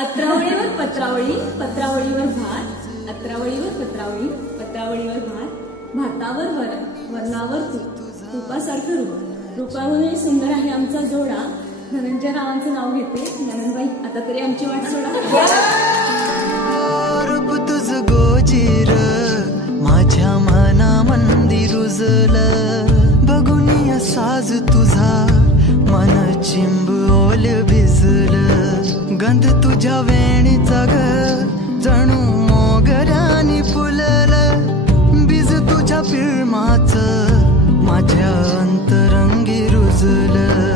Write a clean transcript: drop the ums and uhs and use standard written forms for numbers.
अत्रावळीवर पत्रावळी, पत्रावळीवर भात, अत्रावळीवर पत्रावळी, पत्रावळीवर भात, भातावर वरण, वरणावर तूप, तुपासारखं रूप, रूपामध्ये सुंदर आहे आमचा जोडा. धनंजय रावांचं नाव घेते. नंदनबाई आता तरी आमची वाट सोडा. रूप तुझ गोजीर माझ्या मना मंदी रुजलं, बघून साज तुझा मन चिंब ओल भिजलं, गंध तुझ्या वेणीचा ग जणू मोगऱ्यानी फुललं, बीज तुझ्या पिळमाच माझ्या अंतरंगी रुजलं.